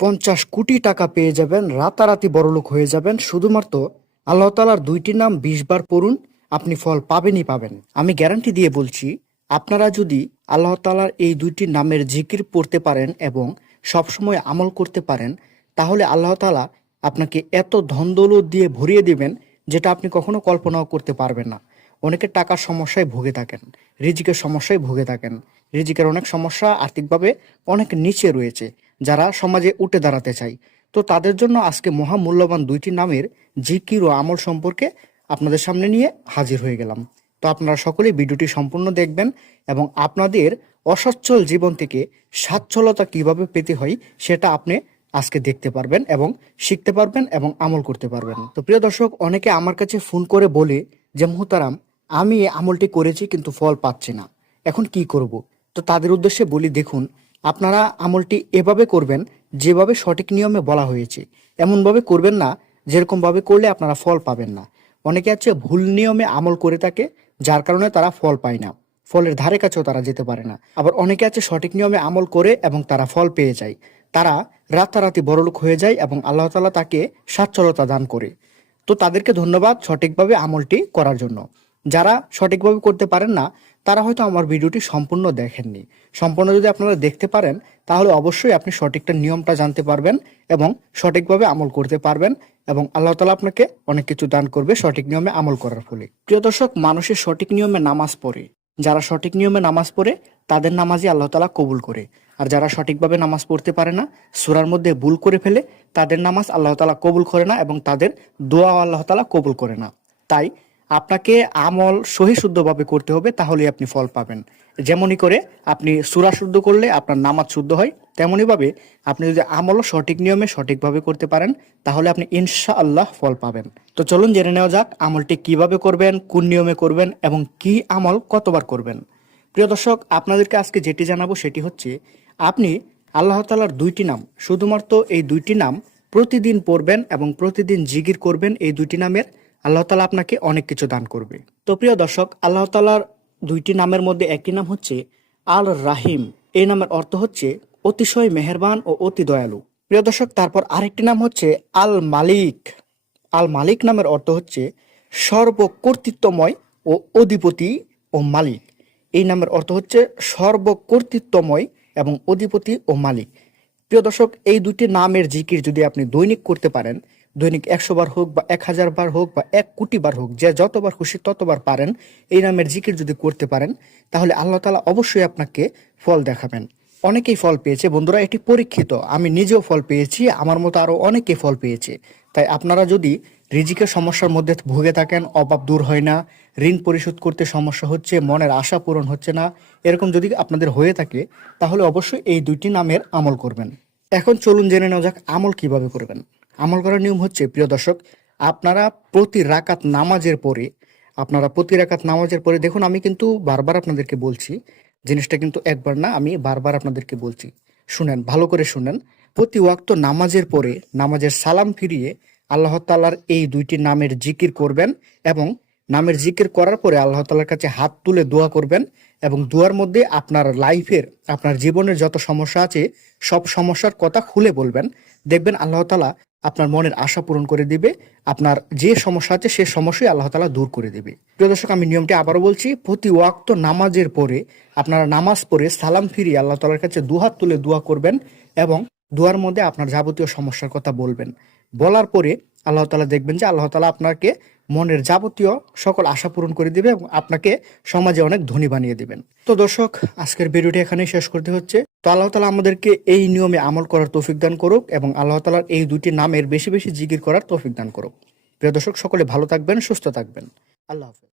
পঞ্চাশ কোটি টাকা পেয়ে যাবেন, রাতারাতি বড়লোক হয়ে যাবেন। শুধুমাত্র আল্লাহ তালার দুইটি নাম বিশ বার পড়ুন, আপনি ফল পাবেনই পাবেন। আমি গ্যারান্টি দিয়ে বলছি, আপনারা যদি আল্লাহ তালার এই দুইটি নামের জিকির পড়তে পারেন এবং সবসময় আমল করতে পারেন, তাহলে আল্লাহ তালা আপনাকে এত ধন দৌলত দিয়ে ভরিয়ে দিবেন, যেটা আপনি কখনো কল্পনাও করতে পারবেন না। অনেকে টাকার সমস্যায় ভুগে থাকেন, রিজিকের সমস্যায় ভুগে থাকেন। রিজিকের অনেক সমস্যা আর্থিকভাবে অনেক নিচে রয়েছে। যারা সমাজে উঠে দাঁড়াতে চায় তো তাদের জন্য আজকে মহামূল্যবান দুইটি নামের জিকির ও আমল সম্পর্কে আপনাদের সামনে নিয়ে হাজির হয়ে গেলাম। তো আপনারা সকলেই ভিডিওটি সম্পূর্ণ দেখবেন এবং আপনাদের অসচ্ছল জীবন থেকে সাচ্ছলতা কীভাবে পেতে হয় সেটা আপনি আজকে দেখতে পারবেন এবং শিখতে পারবেন এবং আমল করতে পারবেন। তো প্রিয় দর্শক, অনেকে আমার কাছে ফোন করে বলে যে, মুহতারাম, আমি আমলটি করেছি কিন্তু ফল পাচ্ছি না। এখন কি করব? তো তাদের উদ্দেশ্যে বলি, দেখুন আপনারা আমলটি এভাবে করবেন যেভাবে সঠিক নিয়মে বলা হয়েছে। এমনভাবে করবেন না, যেরকমভাবে করলে আপনারা ফল পাবেন না। অনেকে আছে ভুল নিয়মে আমল করে থাকে, যার কারণে তারা ফল পায় না। ফলের ধারে কাছেও তারা যেতে পারে না। আবার অনেকে আছে সঠিক নিয়মে আমল করে এবং তারা ফল পেয়ে যায়। তারা রাতারাতি বড়লোক হয়ে যায় এবং আল্লাহ তালা তাকে সাচ্ছলতা দান করে। তো তাদেরকে ধন্যবাদ সঠিকভাবে আমলটি করার জন্য। যারা সঠিকভাবে করতে পারেন না তারা হয়তো আমার ভিডিওটি সম্পূর্ণ দেখেননি। সম্পূর্ণ যদি আপনারা দেখতে পারেন, তাহলে অবশ্যই আপনি সঠিকটা নিয়মটা জানতে পারবেন এবং সঠিকভাবে আমল করতে পারবেন এবং আল্লাহ তালা আপনাকে অনেক কিছু দান করবে সঠিক নিয়মে আমল করার ফলে। প্রিয় দর্শক, মানুষের সঠিক নিয়মে নামাজ পড়ে। যারা সঠিক নিয়মে নামাজ পড়ে, তাদের নামাজই আল্লাহ তালা কবুল করে। আর যারা সঠিকভাবে নামাজ পড়তে পারে না, সুরার মধ্যে ভুল করে ফেলে, তাদের নামাজ আল্লাহ তালা কবুল করে না এবং তাদের দোয়া আল্লাহ তালা কবুল করে না। তাই আপনাকে আমল সহি শুদ্ধভাবে করতে হবে তাহলে আপনি ফল পাবেন। যেমনই করে আপনি সুরা শুদ্ধ করলে আপনার নামাজ শুদ্ধ হয়, তেমনই ভাবে আপনি যদি আমল সঠিক নিয়মে সঠিকভাবে করতে পারেন, তাহলে আপনি ইনশা আল্লাহ ফল পাবেন। তো চলুন জেনে নেওয়া যাক আমলটি কীভাবে করবেন, কোন নিয়মে করবেন এবং কি আমল কতবার করবেন। প্রিয় দর্শক, আপনাদেরকে আজকে যেটি জানাব সেটি হচ্ছে, আপনি আল্লাহ তালার দুইটি নাম, শুধুমাত্র এই দুইটি নাম প্রতিদিন পড়বেন এবং প্রতিদিন জিগির করবেন এই দুইটি নামের আল্লাহ তালা আপনাকে অনেক কিছু দান করবে। তো প্রিয় দর্শক, আল্লাহ তালার দুইটি নামের মধ্যে একটি নাম হচ্ছে আল রাহিম এই নামের অর্থ হচ্ছে অতিশয় মেহেরবান ও অতি দয়ালু। প্রিয় দর্শক, তারপর আরেকটি নাম হচ্ছে আল মালিক আল মালিক নামের অর্থ হচ্ছে সর্বকর্তৃত্বময় ও অধিপতি ও মালিক। এই নামের অর্থ হচ্ছে সর্বকর্তৃত্বময় এবং অধিপতি ও মালিক। প্রিয় দর্শক, এই দুটি নামের জিকির যদি আপনি দৈনিক করতে পারেন দৈনিক একশো বার হোক বা এক হাজার বার হোক বা এক কোটি বার হোক, যে যতবার খুশি ততবার পারেন, এই নামের জিকির যদি করতে পারেন, তাহলে আল্লাহ তালা অবশ্যই আপনাকে ফল দেখাবেন। অনেকেই ফল পেয়েছে। বন্ধুরা, এটি পরীক্ষিত। আমি নিজেও ফল পেয়েছি, আমার মতো আরও অনেকে ফল পেয়েছে। তাই আপনারা যদি রিজিকের সমস্যার মধ্যে ভুগে থাকেন, অভাব দূর হয় না, ঋণ পরিশোধ করতে সমস্যা হচ্ছে, মনের আশা পূরণ হচ্ছে না, এরকম যদি আপনাদের হয়ে থাকে, তাহলে অবশ্যই এই দুইটি নামের আমল করবেন। এখন চলুন জেনে নেওয়া যাক আমল কীভাবে করবেন। আমল করার নিয়ম হচ্ছে, প্রিয় দর্শক, আপনারা প্রতি রাকাত নামাজের পরে, আপনারা প্রতি রাকাত নামাজের পরে, দেখুন আমি কিন্তু বারবার আপনাদেরকে বলছি, জিনিসটা কিন্তু একবার না, আমি বারবার আপনাদেরকে বলছি। শুনেন, ভালো করে শুনেন। প্রতি ওয়াক্ত নামাজের পরে, নামাজের সালাম ফিরিয়ে আল্লাহ তালার এই দুইটি নামের জিকির করবেন এবং নামের জিকির করার পরে আল্লাহ তালার কাছে হাত তুলে দোয়া করবেন। এবং দুয়ার মধ্যে আপনার লাইফের আপনার জীবনের যত সমস্যা আছে, সব সমস্যার কথা খুলে বলবেন। দেখবেন আল্লাহ তালা আপনার মনের আশা পূরণ করে দিবে। আপনার যে সমস্যা আছে, সে সমস্যাই আল্লাহ তালা দূর করে দেবে। প্রিয় দর্শক, আমি নিয়মটি আবারও বলছি, প্রতি ওয়াক্ত নামাজের পরে আপনারা নামাজ পড়ে সালাম ফিরিয়ে আল্লাহ তালার কাছে দুহাত তুলে দোয়া করবেন এবং দোয়ার মধ্যে আপনার যাবতীয় সমস্যার কথা বলবেন। বলার পরে আল্লাহ তালা দেখবেন যে আল্লাহ তালা আপনাকে মনের যাবতীয় সকল আশা পূরণ করে দিবে এবং আপনাকে সমাজে অনেক ধনী বানিয়ে দিবেন। তো দর্শক, আজকের ভিডিওটি এখানেই শেষ করতে হচ্ছে। তো আল্লাহ তালা আমাদেরকে এই নিয়মে আমল করার তৌফিক দান করুক এবং আল্লাহ তালার এই দুটি নামের বেশি বেশি জিকির করার তৌফিক দান করুক। প্রিয় দর্শক, সকলে ভালো থাকবেন, সুস্থ থাকবেন। আল্লাহ হাফেজ।